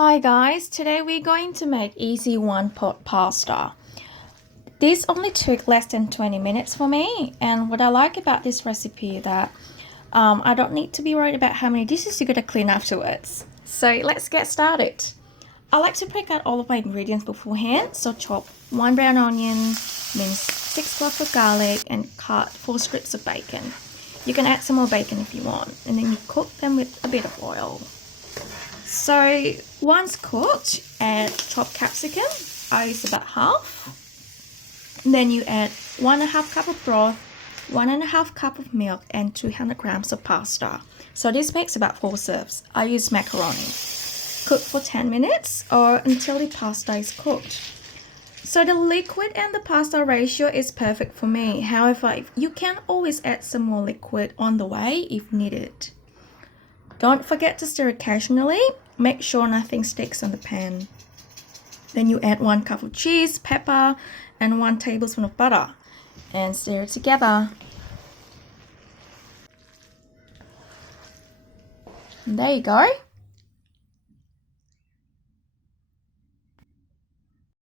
Hi guys, today we're going to make easy one-pot pasta. This only took less than 20 minutes for me, and what I like about this recipe is that I don't need to be worried about how many dishes you're going to clean afterwards. So let's get started. I like to break out all of my ingredients beforehand, so chop 1 brown onion, mince 6 cloves of garlic, and cut 4 strips of bacon. You can add some more bacon if you want, and then you cook them with a bit of oil. So once cooked, add chopped capsicum. I use about half. And then you add 1.5 cup of broth, 1.5 cup of milk, and 200 grams of pasta. So this makes about 4 serves. I use macaroneh. Cook for 10 minutes or until the pasta is cooked. So the liquid and the pasta ratio is perfect for me. However, you can always add some more liquid on the way if needed. Don't forget to stir occasionally. Make sure nothing sticks on the pan. Then you add 1 cup of cheese, pepper, and 1 tablespoon of butter, and stir it together. And there you go.